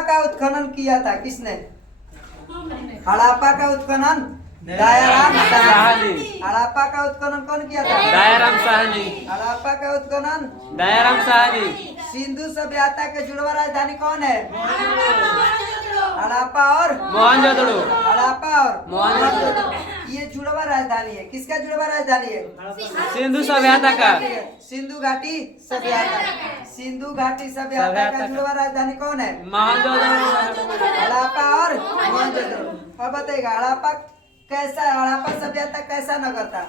का उत्खनन किया था किसने? हड़प्पा का उत्खनन दयाराम साहनी। हड़प्पा का उत्खनन कौन किया था? दयाराम साहनी। हड़प्पा का उत्खनन दयाराम साहनी। सिंधु सभ्यता के जुड़वा राजधानी कौन है? हड़प्पा और मोहनजोदड़ो। हड़प्पा और मोहनजोदड़ो। ये जुड़वा राजधानी है। किसका जुड़वा राजधानी है? सिंधु सभ्यता का। सिंधु घाटी सभ्यता। सिंधु घाटी सभ्यता का जुड़वा राजधानी कौन है? मोहनजोदड़ो। हड़प्पा और मोहनजोदड़ो। अब बताइएगा हड़प्पा कैसा, हड़प्पा सभ्यता कैसा नगर था?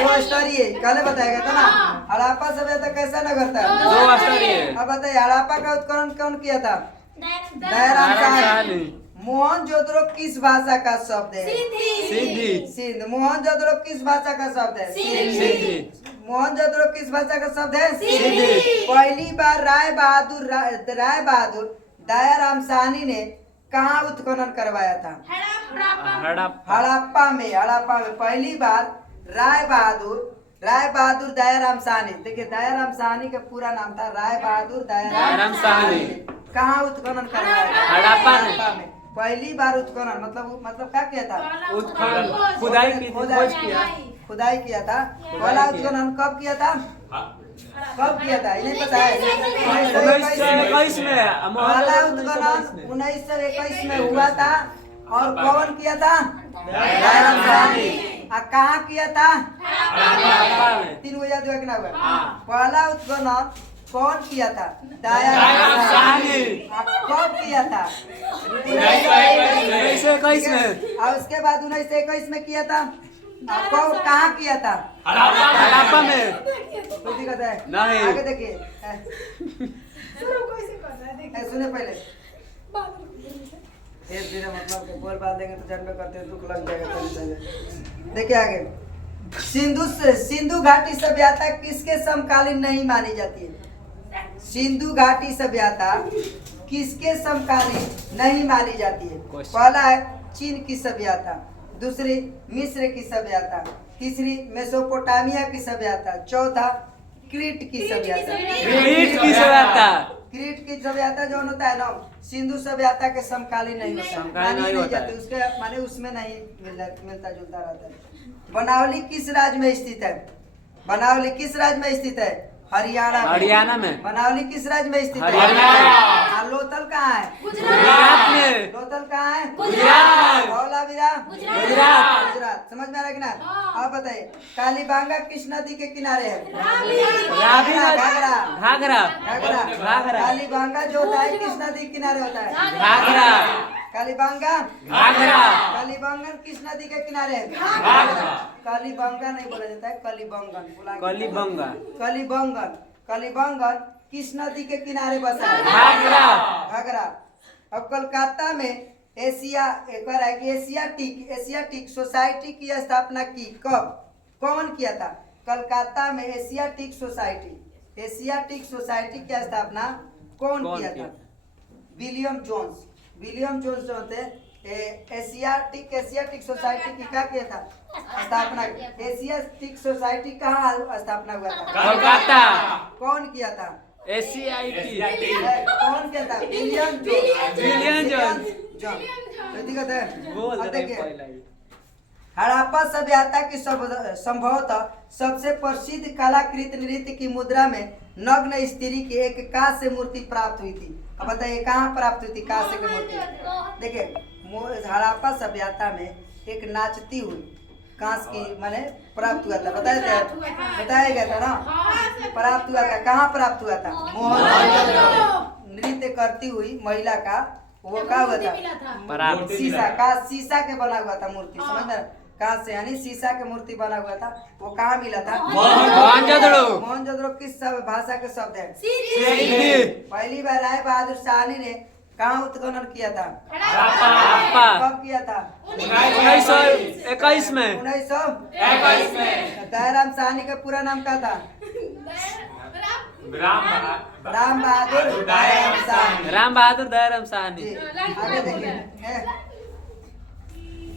दो स्तरीय। कल बताएगा था ना हड़प्पा सभ्यता कैसा नगर था? दो स्तरीय। अब बताइए हड़प्पा का उत्खनन कौन किया था? दयाराम साहनी। मोहनजोदड़ो किस भाषा का शब्द है? सिंधी। सिंध। मोहनजोदड़ो किस भाषा का शब्द है? सिंधी। मोहनजोदड़ो किस भाषा का शब्द है? सिंधी। पहली बार राय बहादुर दयाराम साहनी ने कहाँ उत्खनन करवाया था? हड़प्पा में। हड़प्पा में पहली बार राय बहादुर दयाराम साहनी। देखिए दयाराम साहनी का पूरा नाम था राय बहादुर दयाराम साहनी। कहाँ उत्खनन करवाया था? हड़प्पा में पहली बार उत्खनन मतलब क्या किया था? उत्खनन खुदाई की खोज किया। खुदाई किया था। पहला उत्खनन कब किया था? कब किया था इन्हें पता है? 1921 में। पहला उत्खनन 1921 में हुआ था। और कौन किया था? दयाराम साहनी। कहाँ किया था? तीन को याद रखना होगा। पहला उत्खनन कौन किया था? दयाराम साहनी। कब किया था? 1921 में। और उसके बाद 1921 में किया था। कब कहाँ किया था? हड़प्पा में। कोई दिक्कत है? नहीं। आगे देखिए सुने पहले धीरे मतलब के बोल बाल देंगे तो जानबे करते हैं दुख लग जाएगा। देखिए आगे सिंधु घाटी सभ्यता किसके समकालीन नहीं मानी जाती है? सिंधु घाटी सभ्यता किसके समकालीन नहीं मानी जाती है? पहला है चीन की सभ्यता, दूसरी मिस्र की सभ्यता, तीसरी मेसोपोटामिया की सभ्यता, चौथा क्रीट की सभ्यता। क्रीट की सभ्यता जो होता है ना सिंधु सभ्यता के समकालीन नहीं होता है। उसके माने उसमें नहीं मिलता जुलता रहता है। बनावली किस राज्य में स्थित है? बनावली किस राज्य में स्थित है? हरियाणा में। बनावली किस राज्य में स्थित है? हरियाणा। लोथल कहाँ है? गुजरात में। लोथल कहाँ है? गुजरात। धौलावीरा गुजरात। समझ में आ रहा है कि ना? आप बताइए कालीबांगा किस नदी के किनारे है? घाघरा। कालीबांगा जो होता है किस नदी के किनारे होता है? घाघरा। कालीबांगा घाघरा। कालीबंगन किस नदी के किनारे है? कालीबंगा नहीं बोला जाता है कलीबंगन। कलीबंगन किस नदी के किनारे बसा है? घाघरा। अब कोलकाता में एशियाटिक सोसाइटी की स्थापना की कब? कौन किया था? कोलकाता में एशियाटिक सोसाइटी की स्थापना कौन किया था? विलियम जोन्स जो थे एशियाटिक सोसाइटी की क्या किया था? स्थापना। एशियाटिक सोसाइटी कहाँ स्थापना हुआ था? कोलकाता। कौन किया था? एशियाटिक। कौन किया था? William Jones. दिक्कत है? देखिए हड़प्पा सभ्यता की संभवतः सबसे प्रसिद्ध कलाकृत नृत्य की मुद्रा में नग्न स्त्री की एक कांस्य मूर्ति प्राप्त हुई थी। अब बताइए कहाँ प्राप्त हुई थी कांस्य की मूर्ति? देखिए हड़प्पा सभ्यता में एक नाचती हुई कांस्य की माने प्राप्त हुआ था। बताया गया था ना? प्राप्त हुआ था। कहाँ प्राप्त हुआ था? नृत्य करती हुई महिला का वो क्या हुआ था? शीशा के बना हुआ था मूर्ति। समझ में? कहाँ से यानी शीशा के मूर्ति बना हुआ था। वो कहाँ मिला था? मोहनजोदड़ो किस भाषा के शब्द है? पहली बार राय बहादुर साहनी ने कहाँ उत्खनन किया था? कब किया था? 1921 में। 1921 में। दयाराम साहनी का पूरा नाम क्या था? राम बहादुर दयाराम साहनी। आगे देखिए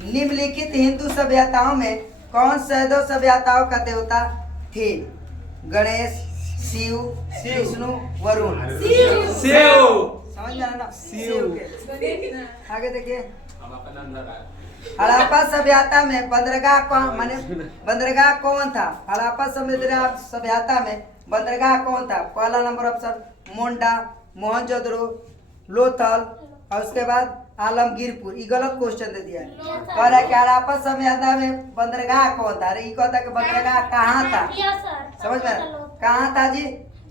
निम्नलिखित हिंदू सभ्यताओं में कौन सैदो सभ्यताओं का देवता थे? गणेश, शिव, विष्णु, वरुण। शिव। सेव के। आगे देखिए, हड़प्पा सभ्यता में बंदरगाह कौन माने बंदरगाह कौन था? हड़प्पा सभ्यता में बंदरगाह कौन था? पहला नंबर ऑप्शन मोंडा, मोहनजोदड़ो, लोथल और उसके बाद आलमगीरपुर। ये गलत क्वेश्चन दे दिया है। कह रहा है कि हड़प्पा सभ्यता में बंदरगाह कौन था? अरे ये कहता कि बंदरगाह कहाँ था? समझ में कहाँ था जी?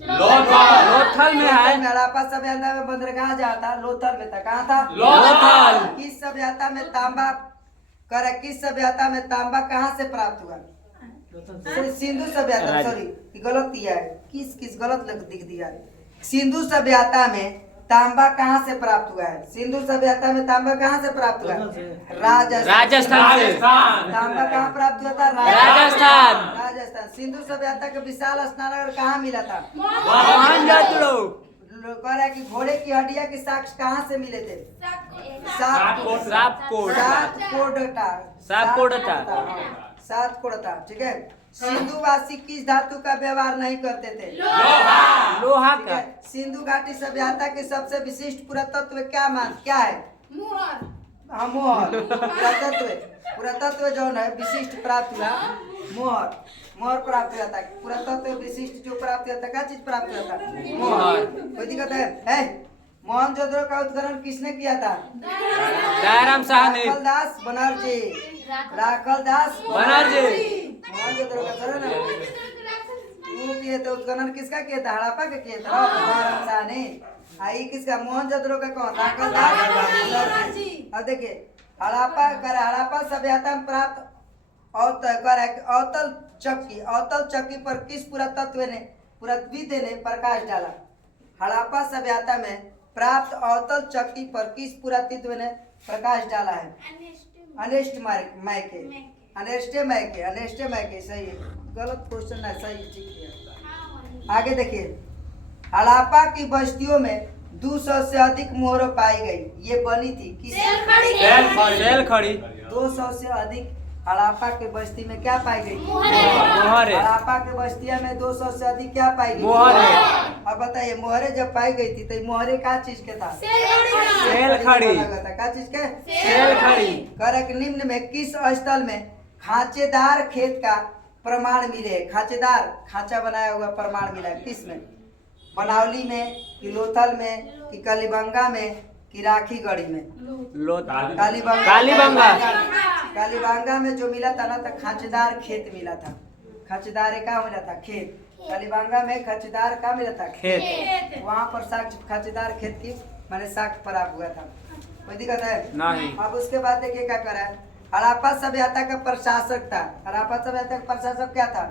लोथल में है। हड़प्पा सभ्यता में बंदरगाह जहाँ था लोथल में था। कहाँ था? लोथल। किस सभ्यता में तांबा किस सभ्यता में तांबा कहाँ से प्राप्त हुआ? सिंधु सभ्यता। सॉरी गलत दिया है। किस गलत लिख दिया है। सिंधु सभ्यता में तांबा कहाँ से प्राप्त हुआ है? सिंधु सभ्यता में तांबा कहाँ से प्राप्त हुआ है? राजस्थान से। तांबा कहाँ प्राप्त हुआ था? राजस्थान। सिंधु सभ्यता का विशाल स्नानघर कहाँ मिला था? मोहनजोदड़ो। कह रहा है कि घोड़े की हड्डियां के साक्ष्य कहाँ से मिले थे? सातकोड़ता। ठीक है। सिंधुवासी किस धातु का व्यवहार नहीं करते थे? लोहा का। सिंधु घाटी सभ्यता के सबसे विशिष्ट पुरातत्व क्या है? हाँ मोहर। पुरातत्व जो है विशिष्ट प्राप्त हुआ मोहर प्राप्त हुआ था। पुरातत्व विशिष्ट जो प्राप्त हुआ था क्या चीज प्राप्त हुआ था? मोहर। कोई दिक्कत है? मोहनजोदड़ो का उत्खनन किसने किया था? दयाराम शाह ने। राखलदास बनर्जी। मोहनजोदड़ो का सर ना वो किए थे उत्खनन। किसका किया था? हड़प्पा का किया था दयाराम शाह ने। आई किसका? मोहनजोदड़ो का कौन? राखलदास बनर्जी। अब देखिए हड़प्पा सभ्यता में प्राप्त अवतल चक्की पर किस पुरातत्वविद ने प्रकाश डाला? हड़प्पा सभ्यता में प्राप्त अवतल चक्की पर किस पुरातत्व ने प्रकाश डाला है? अनेस्टे मैके। सही है। गलत क्वेश्चन है। सही ठीक है। आगे देखिए, हड़प्पा की बस्तियों में 200 से अधिक मोहर पाई गई। ये बनी थी किस? सेल खड़ी। 200 से अधिक हड़प्पा के बस्ती में क्या पाई गई? मोहर। हड़प्पा के बस्तिया में 200 से अधिक क्या पाई गई? मोहर। अब बताइए मोहरे जब पाई गई थी तो मोहरे क्या चीज के था? सेल खड़ी। क्या चीज के? सेल खड़ी। करक निम्न में किस स्थल में खांचेदार खेत का प्रमाण मिले? खांचा बनाया हुआ प्रमाण मिला है किस में? बनावली में कि लोथल में कि कलीबंगा में कि राखीगढ़ी में? कालीबंगा में जो मिला था ना तो खांचेदार खेत मिला था। खांचेदार क्या मिला था? खेत। कालीबंगा में खांचेदार क्या मिला था? खेत। वहाँ पर साक्ष्य खांचेदार खेत की मैंने साक्ष्य प्राप्त हुआ था। कोई दिक्कत है? नहीं। अब उसके बाद देखिए क्या करा है। हड़प्पा सभ्यता का प्रशासक था। हड़प्पा सभ्यता का प्रशासक क्या था?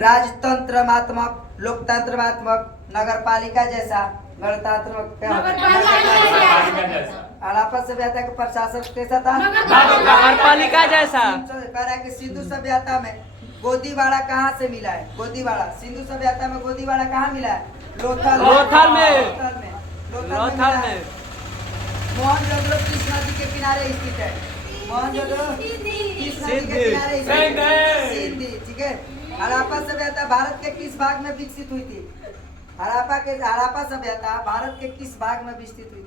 राजतंत्रमात्मक, लोकतंत्रमात्मक, नगरपालिका जैसा, गणतंत्रात्मक। हड़प्पा सभ्यता का प्रशासक कैसा था? नगरपालिका जैसा। कह रहा है कि सिंधु सभ्यता में गोदीवाड़ा कहाँ से मिला है? गोदीवाड़ा। सिंधु सभ्यता में गोदीवाड़ा कहाँ मिला है? लोथल में। मोहनजोदड़ो किस नदी के किनारे स्थित है? मोहनजोदड़ो किस नदी के किनारे स्थित है? सिंधी। ठीक है। हड़प्पा सभ्यता भारत के किस भाग में विकसित हुई थी? हड़प्पा सभ्यता भारत के किस भाग में विकसित हुई थी?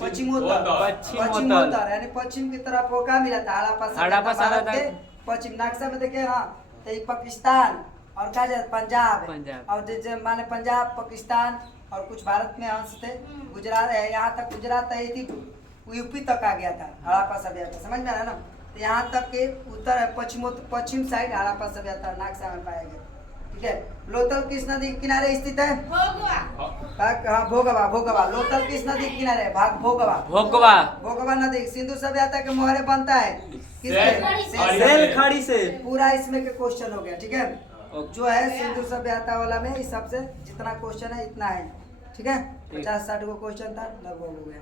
पश्चिमोत्तर यानी पश्चिम की तरफ वो क्या मिला था? हड़प्पा सभ्यता के पश्चिम। नक्शा में देखे ना तो पाकिस्तान और क्या पंजाब और जैसे माने पंजाब पाकिस्तान और कुछ भारत में अंश थे। गुजरात यहाँ तक गुजरात है थी यूपी तक आ गया था हड़प्पा सभ्यता। समझ में आया ना? तो यहाँ तक के उत्तर पश्चिम साइड हड़प्पा सभ्यता नक्शा में पाया गया। ठीक है। लोथल किस नदी के किनारे स्थित है? भोगवा। लोथल किस नदी के किनारे है? भोगवा नदी। सिंधु सभ्यता के मोहरे बनता है किससे? सेल खड़ी से। पूरा इसमें के क्वेश्चन हो गया। ठीक है। जो है सिंधु सभ्यता वाला में इस सबसे जितना क्वेश्चन है इतना है। ठीक है। 50-60 को क्वेश्चन था लगभग हो गया।